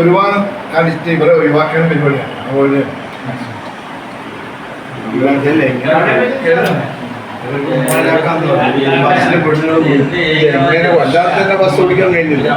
ഒരുപാട് കാണിച്ചിട്ട് ഇവരെ ഒഴിവാക്കുന്ന പരിപാടിയാണ്. അതുപോലെ വല്ലാത്ത ബസ് ഓടിക്കാൻ കഴിഞ്ഞില്ല.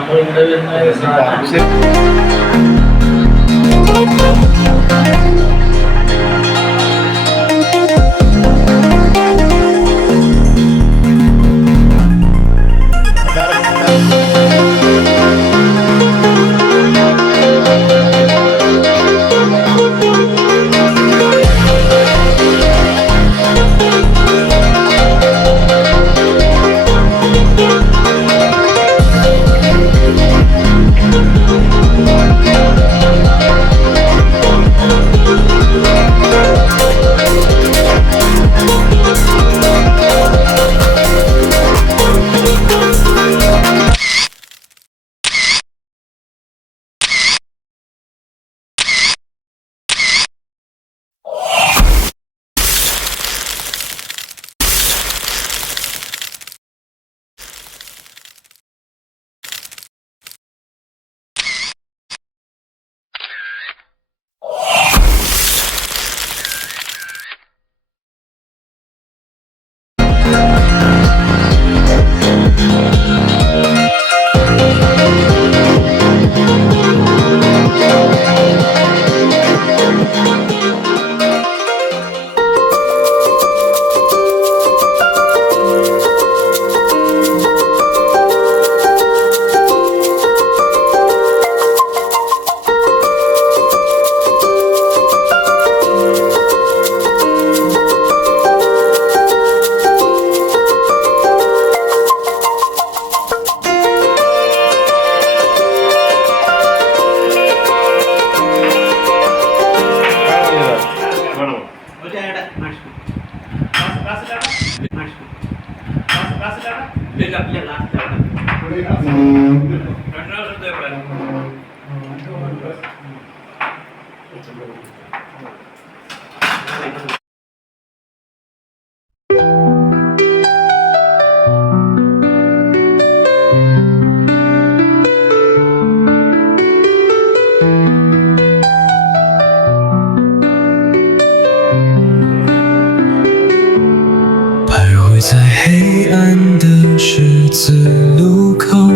在黑暗的十字路口，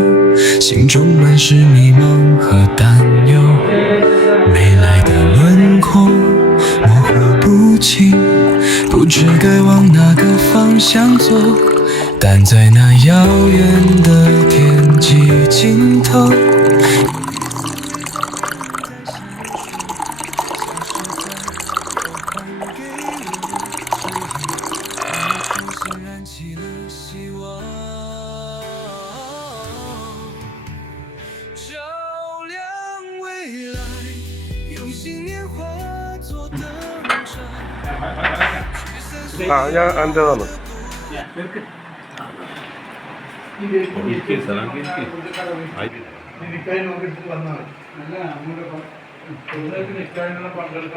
心中满是迷茫和担忧，未来的轮廓模糊不清，不知该往哪个方向走，但在那遥远的天际尽头，ഞാൻ എൻ്റെതാണ്. പങ്കെടുക്കാൻ